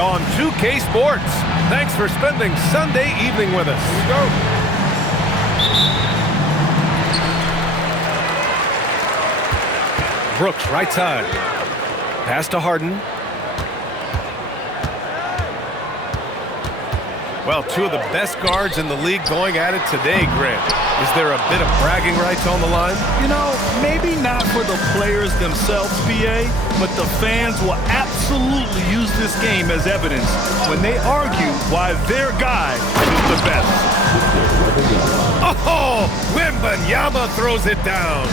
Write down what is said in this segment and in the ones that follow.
on 2K Sports. Thanks for spending Sunday evening with us. Go. Brooks, right side. Pass to Harden. Well, two of the best guards in the league going at it today, Grant. Is there a bit of bragging rights on the line? You know, maybe not for the players themselves, BA, but the fans will absolutely use this game as evidence when they argue why their guy is the best. Oh, Wembanyama throws it down.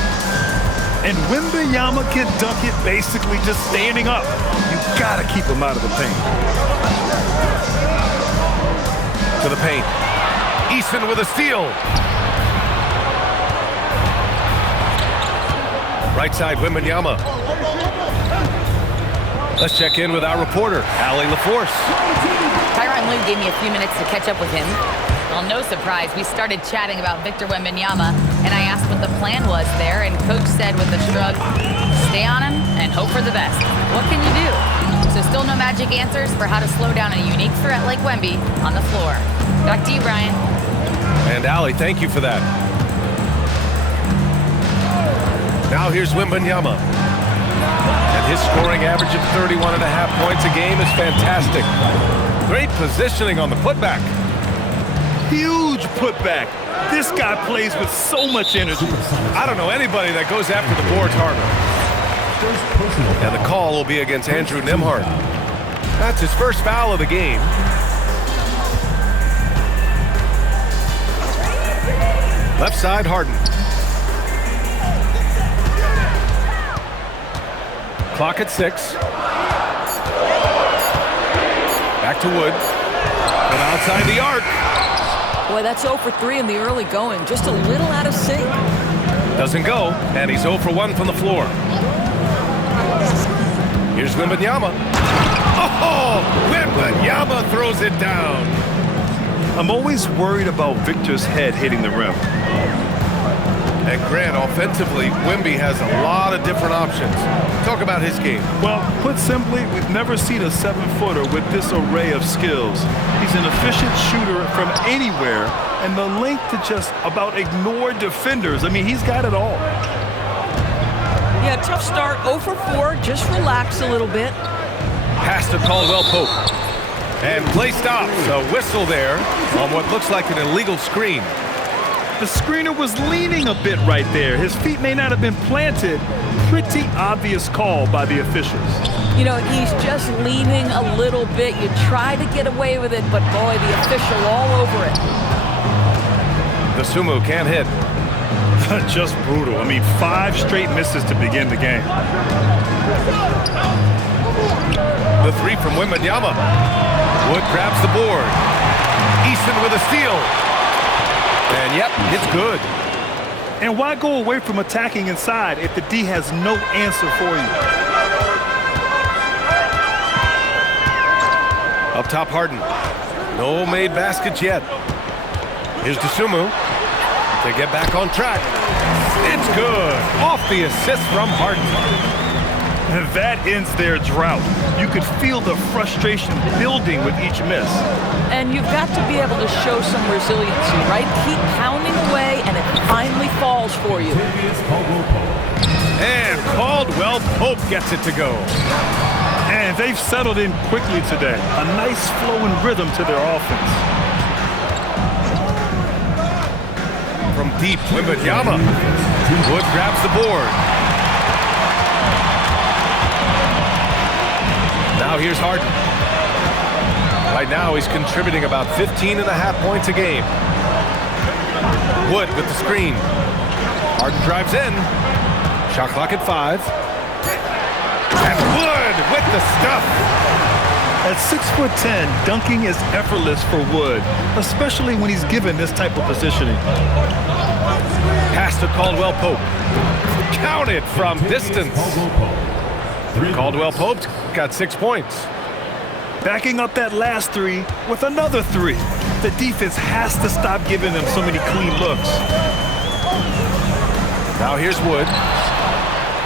And Wembanyama can dunk it basically just standing up. You gotta keep him out of the paint. To the paint. Eason with a steal. Right side, Wembanyama. Let's check in with our reporter, Allie LaForce. Tyronn Lue gave me a few minutes to catch up with him. Well, no surprise, we started chatting about Victor Wembanyama, and I asked what the plan was there, and Coach said with a shrug, stay on him and hope for the best. What can you do? So still no magic answers for how to slow down a unique threat like Wemby on the floor. Back to you, Brian. And Allie, thank you for that. Now here's Wembanyama. And his scoring average of 31.5 points a game is fantastic. Great positioning on the putback. Huge putback. This guy plays with so much energy. I don't know anybody that goes after the boards harder. And the call will be against Andrew Nembhard. That's his first foul of the game. Left side, Harden. Clock at 6. Back to Wood. And outside the arc. Boy, that's 0 for 3 in the early going. Just a little out of sync. Doesn't go, and he's 0 for 1 from the floor. Here's Wembanyama. Oh, Wembanyama throws it down. I'm always worried about Victor's head hitting the rim. And Grant, offensively, Wemby has a lot of different options. Talk about his game. Well, put simply, we've never seen a 7-footer with this array of skills. He's an efficient shooter from anywhere, and the length to just about ignore defenders. I mean, he's got it all. Yeah, tough start, 0 for 4. Just relax a little bit. Pass to Caldwell Pope. And play stops. A whistle there on what looks like an illegal screen. The screener was leaning a bit right there. His feet may not have been planted. Pretty obvious call by the officials. You know, he's just leaning a little bit. You try to get away with it, but boy, the official all over it. The Sumu can't hit. Just brutal. I mean, 5 straight misses to begin the game. The 3 from Wembanyama. Wood grabs the board. Eason with a steal. And yep, it's good. And why go away from attacking inside if the D has no answer for you? Up top, Harden. No made baskets yet. Here's Dosunmu to get back on track. It's good. Off the assist from Harden. And that ends their drought. You could feel the frustration building with each miss. And you've got to be able to show some resiliency, right? Keep pounding away, and it finally falls for you. And Caldwell Pope gets it to go. And they've settled in quickly today. A nice flowing rhythm to their offense. From deep, Wembanyama. Wood grabs the board. Now here's Harden. Right now he's contributing about 15.5 points a game. Wood with the screen. Harden drives in. Shot clock at 5. And Wood with the stuff. At 6'10", dunking is effortless for Wood, especially when he's given this type of positioning. Pass to Caldwell Pope. Counted from distance. Caldwell Pope's got 6 points. Backing up that last 3 with another 3. The defense has to stop giving them so many clean looks. Now here's Wood.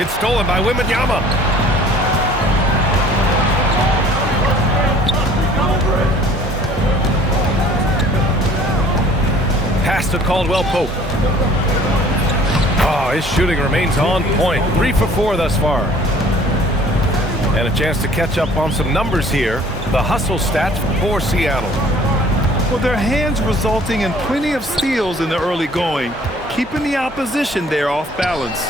It's stolen by Wembanyama. Pass to Caldwell Pope. Oh, his shooting remains on point. 3 for 4 thus far. And a chance to catch up on some numbers here. The hustle stats for Seattle. Well, their hands resulting in plenty of steals in the early going, keeping the opposition there off balance.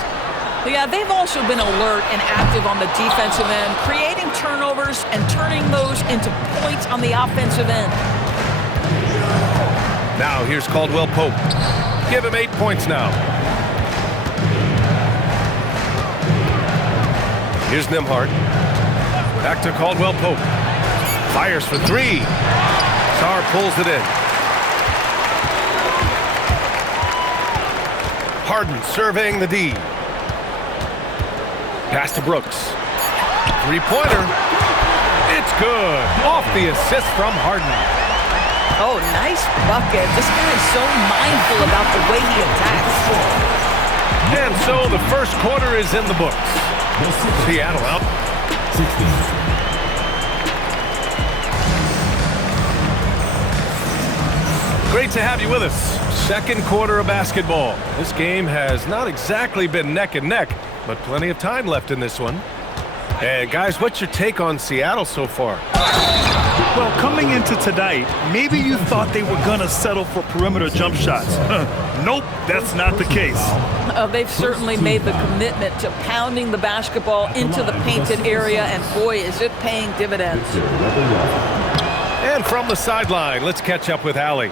Yeah, they've also been alert and active on the defensive end, creating turnovers and turning those into points on the offensive end. Now here's Caldwell Pope. Give him 8 points now. Here's Nembhard. Back to Caldwell Pope. Fires for 3. Sarr pulls it in. Harden surveying the D. Pass to Brooks. 3-pointer. It's good. Off the assist from Harden. Oh, nice bucket. This guy is so mindful about the way he attacks. And so the first quarter is in the books. Seattle out. 16. Great to have you with us. Second quarter of basketball. This game has not exactly been neck and neck, but plenty of time left in this one. And guys, what's your take on Seattle so far? Well, coming into tonight, maybe you thought they were going to settle for perimeter jump shots. Nope, that's not the case. They've certainly made the commitment to pounding the basketball into the painted area, and boy, is it paying dividends. And from the sideline, let's catch up with Allie.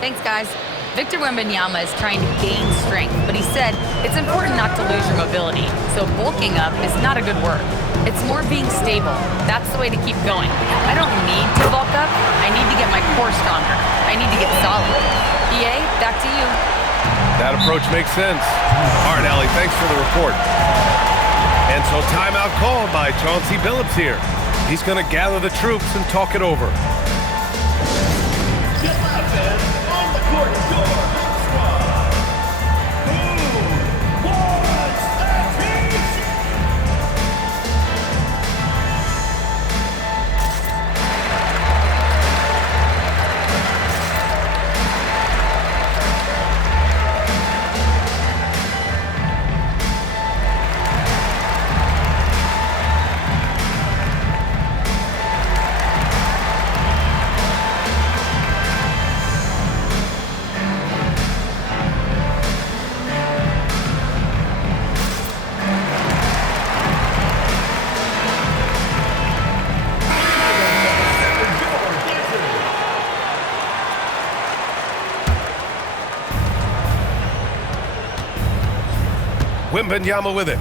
Thanks, guys. Victor Wembanyama is trying to gain strength, but he said it's important not to lose your mobility. So bulking up is not a good word. It's more being stable. That's the way to keep going. I don't need to bulk up. I need to get my core stronger. I need to get solid. EA, back to you. That approach makes sense. All right, Allie, thanks for the report. And so timeout called by Chauncey Billups here. He's going to gather the troops and talk it over. Wembanyama with it.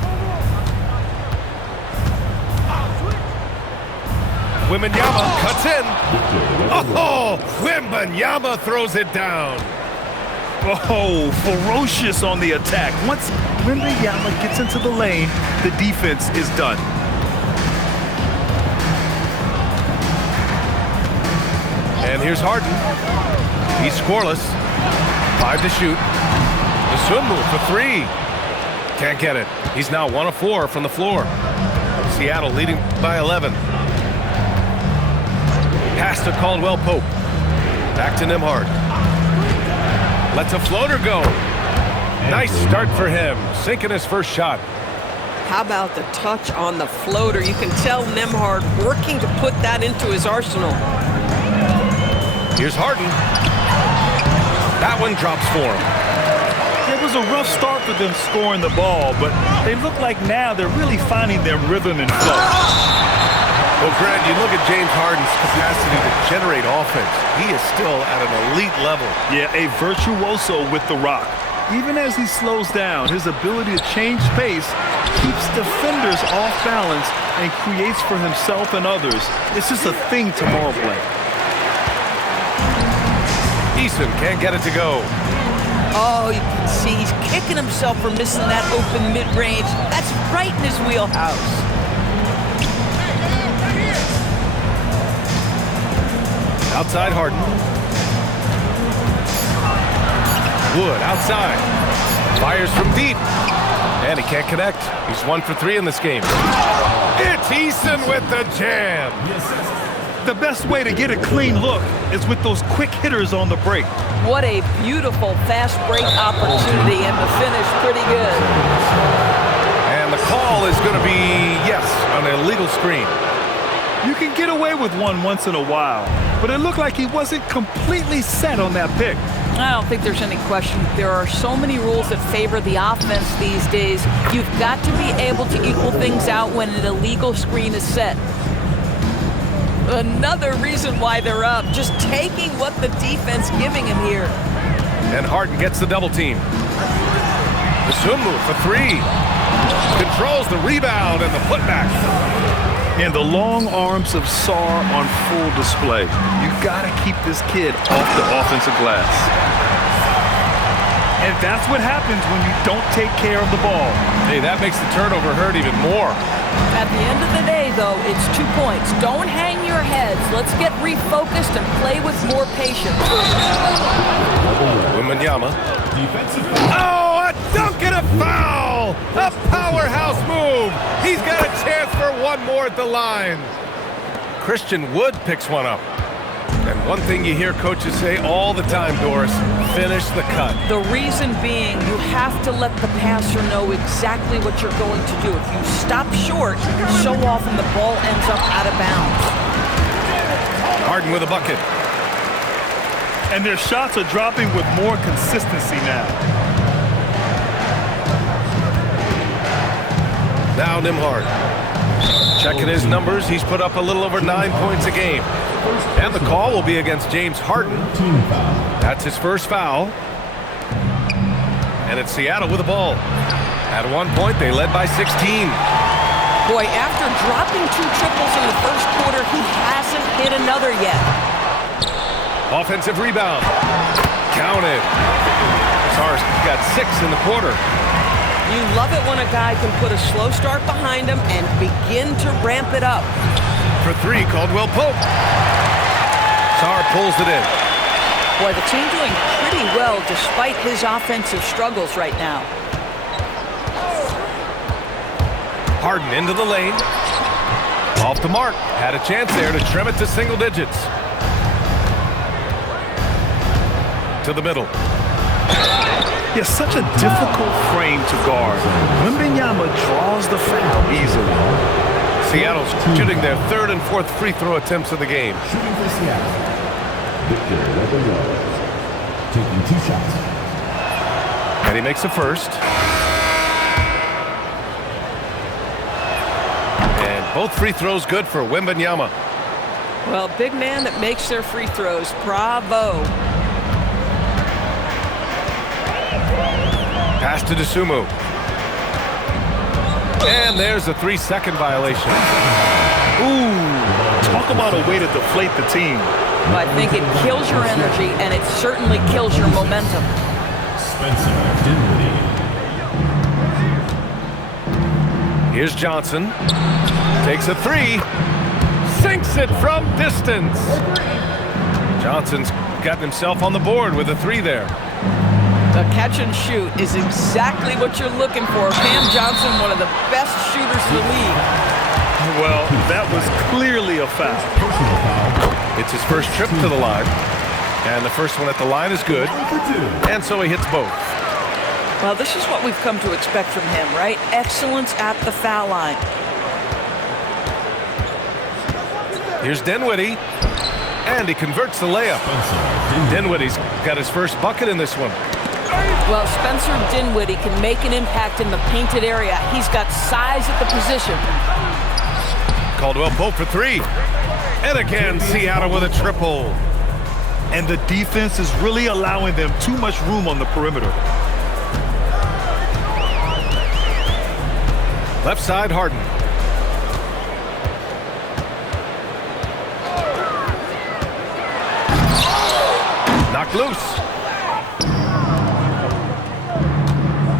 Wembanyama cuts in. Oh, Wembanyama throws it down. Oh, ferocious on the attack. Once Wembanyama gets into the lane, the defense is done. And here's Harden. He's scoreless. 5 to shoot. The swim move for 3. Can't get it. He's now 1 of 4 from the floor. Seattle leading by 11. Pass to Caldwell Pope. Back to Nembhard. Lets a floater go. Nice start for him. Sinking his first shot. How about the touch on the floater? You can tell Nembhard working to put that into his arsenal. Here's Harden. That one drops for him. It was a rough start for them scoring the ball, but they look like now they're really finding their rhythm and flow. Well, Grant, you look at James Harden's capacity to generate offense. He is still at an elite level. Yeah, a virtuoso with the rock. Even as he slows down, his ability to change pace keeps defenders off balance and creates for himself and others. It's just a thing tomorrow play. Eason can't get it to go. Oh, you can see he's kicking himself for missing that open mid-range. That's right in his wheelhouse. Outside Harden. Wood outside. Fires from deep. And he can't connect. He's 1 for 3 in this game. It's Eason with the jam. the best way to get a clean look is with those quick hitters on the break. What a beautiful fast break opportunity, and the finish pretty good. And the call is going to be, yes, an illegal screen. You can get away with one once in a while, but it looked like he wasn't completely set on that pick. I don't think there's any question. There are so many rules that favor the offense these days. You've got to be able to equal things out when an illegal screen is set. Another reason why they're up, just taking what the defense giving him here. And Harden gets the double team. The swim move for three. Controls the rebound and the putback. And the long arms of Sarr on full display. You gotta keep this kid off the offensive glass. And that's what happens when you don't take care of the ball. Hey, that makes the turnover hurt even more. At the end of the day, though, it's 2 points. Don't hang your heads. Let's get refocused and play with more patience. Wembanyama. Oh, a dunk and a foul! A powerhouse move! He's got a chance for one more at the line. Christian Wood picks one up. And one thing you hear coaches say all the time, Doris, finish the cut. The reason being, you have to let the passer know exactly what you're going to do. If you stop short, so often the ball ends up out of bounds. Harden with a bucket. And their shots are dropping with more consistency now. Now Nembhard. Checking his numbers, he's put up a little over 9 points a game. And the call will be against James Harden. That's his first foul. And it's Seattle with the ball. At one point, they led by 16. Boy, after dropping 2 triples in the first quarter, he hasn't hit another yet. Offensive rebound. Counted. Sarr's got 6 in the quarter. You love it when a guy can put a slow start behind him and begin to ramp it up. For three, Caldwell Pope. Sarr pulls it in. Boy, the team doing pretty well despite his offensive struggles right now. Harden into the lane. Off the mark. Had a chance there to trim it to single digits. To the middle. Yeah, such a difficult frame to guard. Wembanyama draws the foul easily. Seattle's shooting their third and fourth free throw attempts of the game. Shooting for Seattle. Victor Wembanyama taking 2 shots. And he makes a first. And both free throws good for Wembanyama. Well, big man that makes their free throws. Bravo. Pass to Dosunmu. And there's a 3-second violation. Ooh, talk about a way to deflate the team. Well, I think it kills your energy, and it certainly kills your momentum. Spencer Dinwiddie. Here's Johnson. Takes a 3. Sinks it from distance. Johnson's gotten himself on the board with a 3 there. The catch and shoot is exactly what you're looking for. Cam Johnson, one of the best shooters in the league. Well, that was clearly a foul. Personal foul. It's his first trip to the line. And the first one at the line is good. And so he hits both. Well, this is what we've come to expect from him, right? Excellence at the foul line. Here's Dinwiddie. And he converts the layup. Dinwiddie's got his first bucket in this one. Well, Spencer Dinwiddie can make an impact in the painted area. He's got size at the position. Caldwell Pope for 3. And again, Seattle with a triple. And the defense is really allowing them too much room on the perimeter. Left side, Harden. Knocked loose.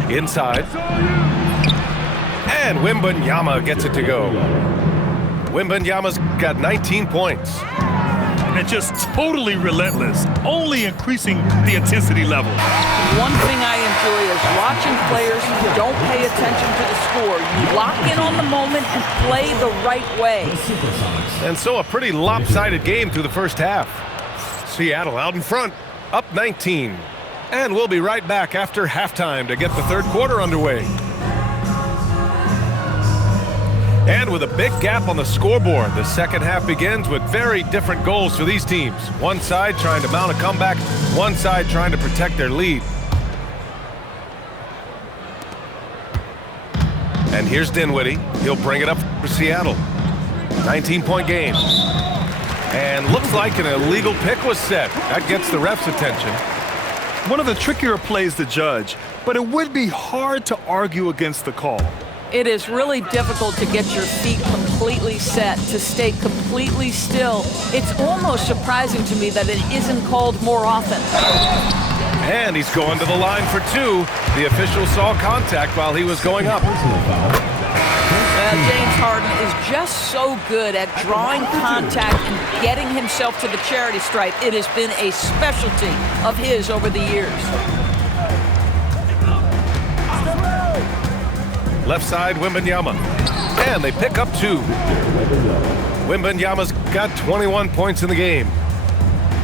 Inside. And Wembanyama gets it to go. Wembanyama's got 19 points. And just totally relentless, only increasing the intensity level. One thing I enjoy is watching players who don't pay attention to the score. You lock in on the moment and play the right way. And so a pretty lopsided game through the first half. Seattle out in front, up 19. And we'll be right back after halftime to get the third quarter underway. And with a big gap on the scoreboard, the second half begins with very different goals for these teams. One side trying to mount a comeback, one side trying to protect their lead. And here's Dinwiddie. He'll bring it up for Seattle. 19-point game. And looks like an illegal pick was set. That gets the ref's attention. One of the trickier plays to judge, but it would be hard to argue against the call. It is really difficult to get your feet completely set, to stay completely still. It's almost surprising to me that it isn't called more often. And he's going to the line for two. The official saw contact while he was going up. James Harden is just so good at drawing contact and getting himself to the charity stripe. It has been a specialty of his over the years. Left side, Wembanyama. And they pick up two. Wembanyama's got 21 points in the game.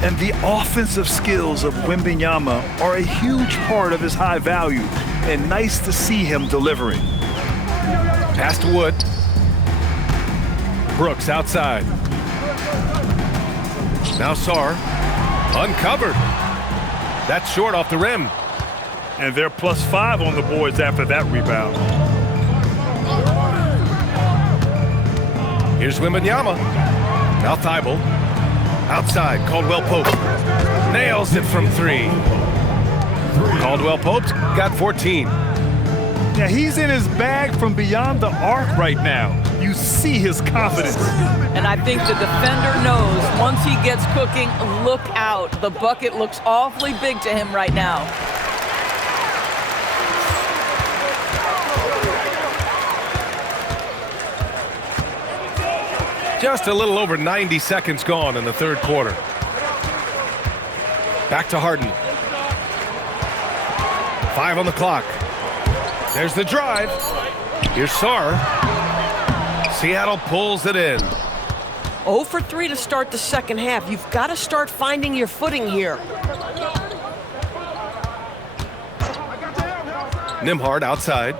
And the offensive skills of Wembanyama are a huge part of his high value, and nice to see him delivering. Pass to Wood. Brooks outside. Now Sarr. Uncovered. That's short off the rim. And they're +5 on the boards after that rebound. Here's Wembanyama. Now Thibault. Outside, Caldwell Pope. Nails it from three. Caldwell Pope's got 14. Yeah, he's in his bag from beyond the arc right now. You see his confidence. And I think the defender knows once he gets cooking, look out. The bucket looks awfully big to him right now. Just a little over 90 seconds gone in the third quarter. Back to Harden. 5 on the clock. There's the drive. Here's Sarr. Seattle pulls it in. 0 for 3 to start the second half. You've got to start finding your footing here. Nembhard outside.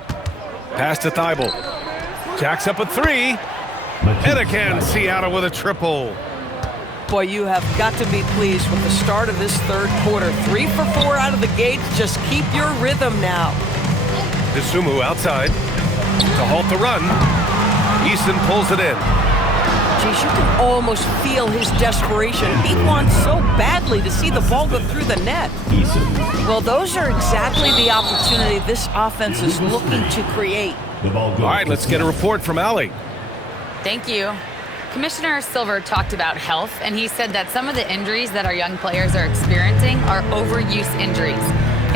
Pass to Thibault. Jacks up a three. And again, Seattle with a triple. Boy, you have got to be pleased with the start of this third quarter. 3 for 4 out of the gates. Just keep your rhythm now. Dosunmu outside to halt the run. Easton pulls it in. Geez, you can almost feel his desperation. He wants so badly to see the ball go through the net. Well, those are exactly the opportunity this offense is looking to create. All right, let's get a report from Allie. Thank you. Commissioner Silver talked about health, and he said that some of the injuries that our young players are experiencing are overuse injuries.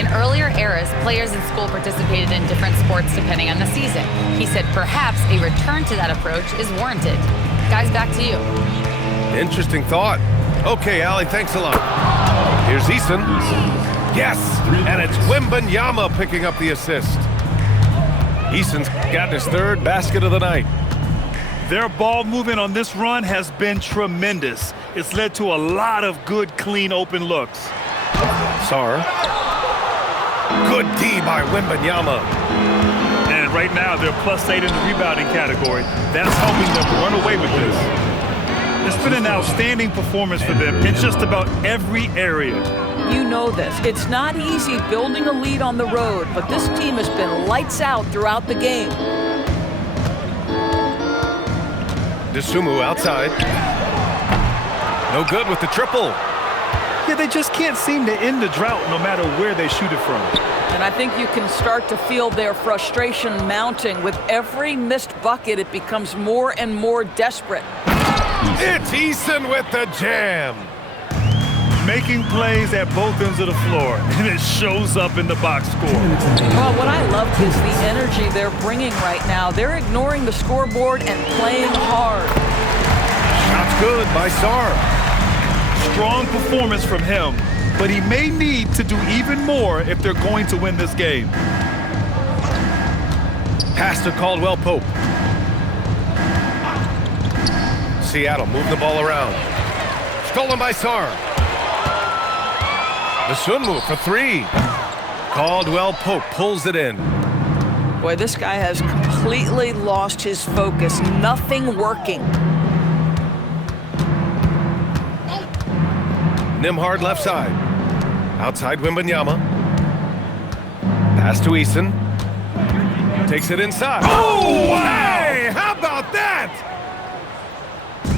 In earlier eras, players in school participated in different sports depending on the season. He said perhaps a return to that approach is warranted. Guys, back to you. Interesting thought. Okay, Allie, thanks a lot. Here's Easton. Yes, and it's Wembanyama picking up the assist. Easton's got his third basket of the night. Their ball movement on this run has been tremendous. It's led to a lot of good, clean, open looks. Sarr. Good D by Wembanyama. And right now, they're +8 in the rebounding category. That's helping them run away with this. It's been an outstanding performance for them in just about every area. You know this. It's not easy building a lead on the road, but this team has been lights out throughout the game. Dosunmu outside. No good with the triple. Yeah, they just can't seem to end the drought no matter where they shoot it from. And I think you can start to feel their frustration mounting. With every missed bucket, it becomes more and more desperate. It's Easton with the jam. Making plays at both ends of the floor, and it shows up in the box score. Well, what I love is the energy they're bringing right now. They're ignoring the scoreboard and playing hard. Shot's good by Sarr. Strong performance from him. but he may need to do even more if they're going to win this game. Pass to Caldwell Pope. Seattle move the ball around. Stolen by Sarr. The swim move for three. Caldwell Pope pulls it in. Boy, this guy has completely lost his focus. Nothing working. Nembhard left side. Outside Wembanyama. Pass to Eason. Takes it inside. Oh, wow! Hey, how about that?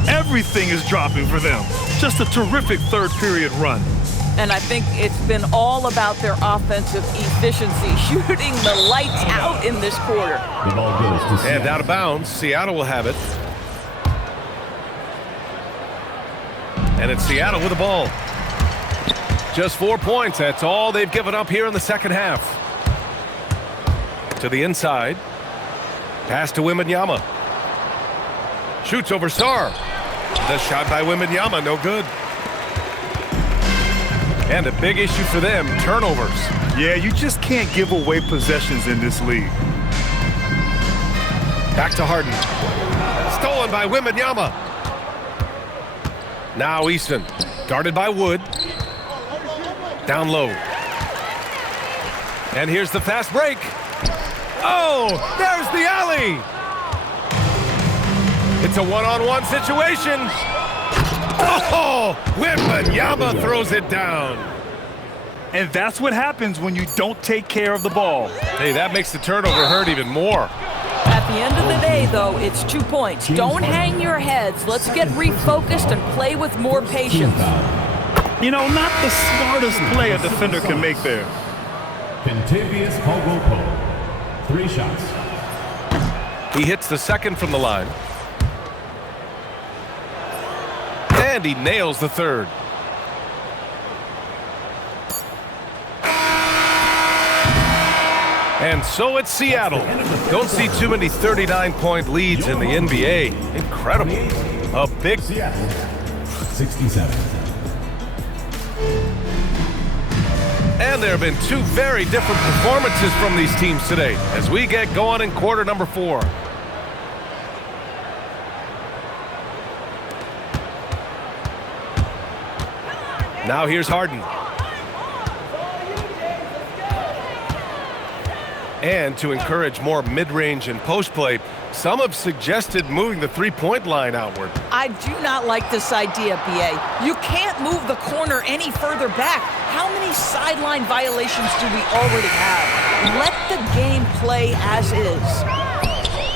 Everything is dropping for them. Just a terrific third period run. And I think it's been all about their offensive efficiency, shooting the lights out in this quarter. The ball goes to And Seattle. out of bounds. Seattle will have it. And it's Seattle with the ball. Just 4 points. That's all they've given up here in the second half. To the inside. Pass to Wembanyama. Shoots over Sarr. The shot by Wembanyama, no good. And a big issue for them, turnovers. Yeah, you just can't give away possessions in this league. Back to Harden. Stolen by Wembanyama. Now Eason, guarded by Wood. Down low. And here's the fast break. Oh, there's the alley. It's a one-on-one situation. Oh, Wembanyama throws it down. And that's what happens when you don't take care of the ball. Hey, that makes the turnover hurt even more. At the end of the day, though, it's 2 points. Don't hang your heads. Let's get refocused and play with more patience. You know, not the smartest play a defender can make there. Kentavious Caldwell Pope. 3 shots. He hits the second from the line. And he nails the third. And so it's Seattle. Don't see too many 39-point leads in the NBA. Incredible. A big... Seattle. 67. And there have been 2 very different performances from these teams today as we get going in quarter number 4. Now here's Harden. And to encourage more mid-range and post play, some have suggested moving the three-point line outward. I do not like this idea, BA. You can't move the corner any further back. How many sideline violations do we already have? Let the game play as is.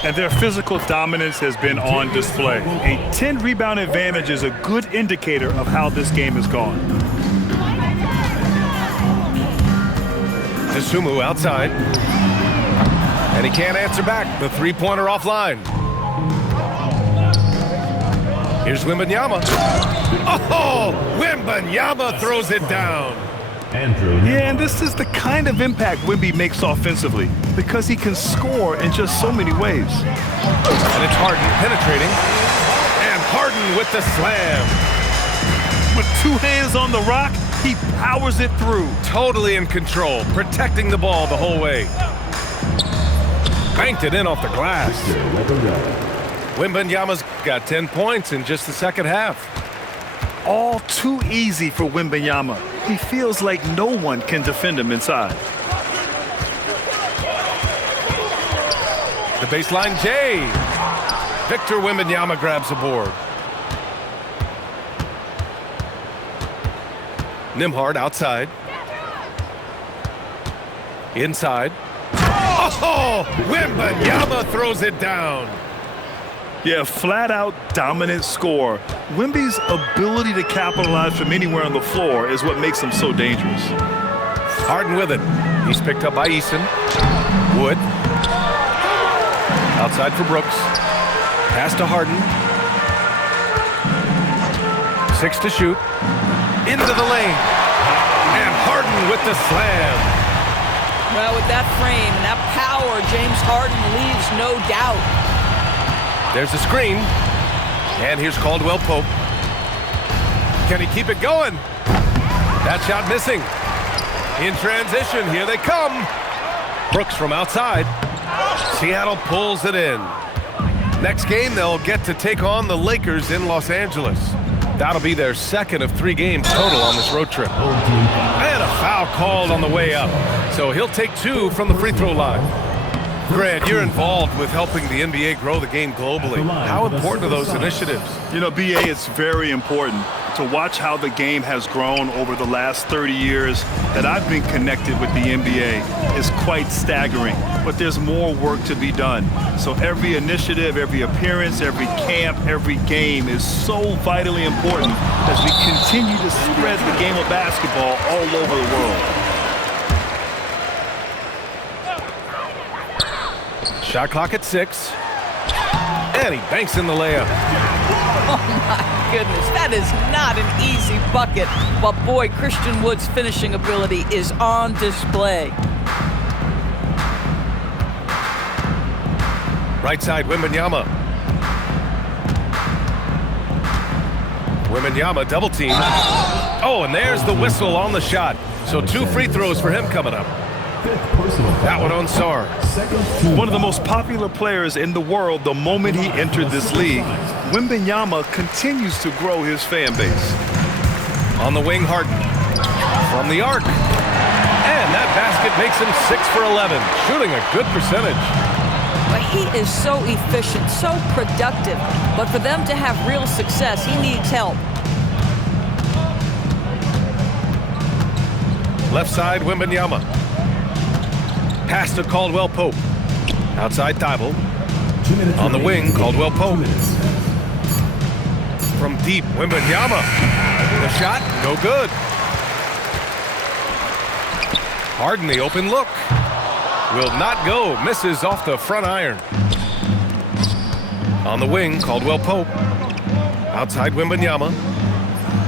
And their physical dominance has been on display. A 10-rebound advantage is a good indicator of how this game has gone. Dosunmu outside. And he can't answer back. The three-pointer offline. Here's Wembanyama. Oh, Wembanyama throws it down. Yeah, and this is the kind of impact Wemby makes offensively because he can score in just so many ways. And it's Harden penetrating. And Harden with the slam. With 2 hands on the rock, he powers it through. Totally in control, protecting the ball the whole way. Banked it in off the glass. Wembanyama's got 10 points in just the second half. All too easy for Wembanyama. He feels like no one can defend him inside. The baseline J. Victor Wembanyama grabs the board. Nembhard outside. Inside. Oh, Wembanyama throws it down. Yeah, flat-out dominant score. Wemby's ability to capitalize from anywhere on the floor is what makes him so dangerous. Harden with it. He's picked up by Eason. Wood. Outside for Brooks. Pass to Harden. 6 to shoot. Into the lane. And Harden with the slam. Well, with that frame and that power, James Harden leaves no doubt. There's a screen. And here's Caldwell Pope. Can he keep it going? That shot missing. In transition, here they come. Brooks from outside. Seattle pulls it in. Next game, they'll get to take on the Lakers in Los Angeles. That'll be their second of 3 games total on this road trip. And a foul called on the way up. So he'll take 2 from the free throw line. Grant, you're involved with helping the NBA grow the game globally. How important are those initiatives? You know, BA, it's very important to watch how the game has grown over the last 30 years that I've been connected with the NBA is quite staggering, but there's more work to be done. So every initiative, every appearance, every camp, every game is so vitally important as we continue to spread the game of basketball all over the world. Shot clock at 6. And he banks in the layup. Oh, my goodness. That is not an easy bucket. But, boy, Christian Wood's finishing ability is on display. Right side, Wembanyama. Wembanyama double team. Oh, and there's the whistle on the shot. So 2 free throws for him coming up. That one on Sarr. One of the most popular players in the world the moment he entered this league, Wembanyama continues to grow his fan base. On the wing, Harden. From the arc. And that basket makes him 6 for 11, shooting a good percentage. But he is so efficient, so productive. But for them to have real success, he needs help. Left side, Wembanyama. Pass to Caldwell Pope. Outside Thibault. On the wing, Caldwell Pope. From deep, Wembanyama. The shot, no good. Harden, the open look. Will not go, misses off the front iron. On the wing, Caldwell Pope. Outside Wembanyama.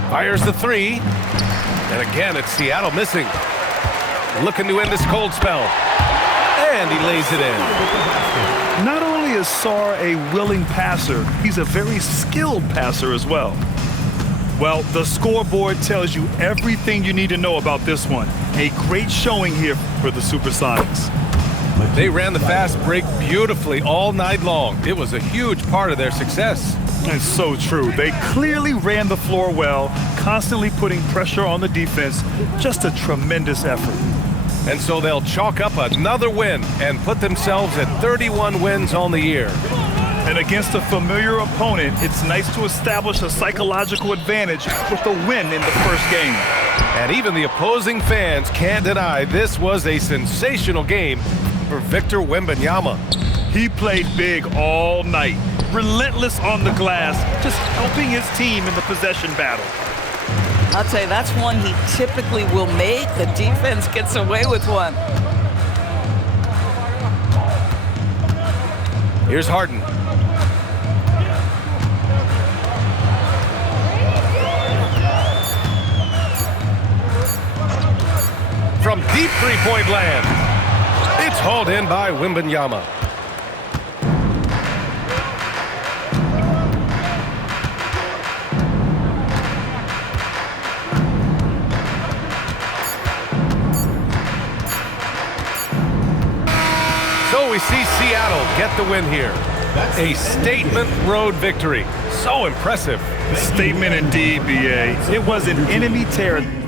Fires the 3. And again, it's Seattle missing. Looking to end this cold spell. And he lays it in. Not only is Sarr a willing passer, he's a very skilled passer as well. Well, the scoreboard tells you everything you need to know about this one. A great showing here for the Supersonics. They ran the fast break beautifully all night long. It was a huge part of their success. It's so true. They clearly ran the floor well, constantly putting pressure on the defense. Just a tremendous effort. And so they'll chalk up another win and put themselves at 31 wins on the year. And against a familiar opponent, it's nice to establish a psychological advantage with the win in the first game. And even the opposing fans can't deny this was a sensational game for Victor Wembanyama. He played big all night, relentless on the glass, just helping his team in the possession battle. I'll tell you, that's one he typically will make. The defense gets away with one. Here's Harden. From deep three-point land. It's hauled in by Wembanyama. So we see Seattle get the win here. A statement road victory. So impressive. Statement indeed, BA. It was an enemy territory.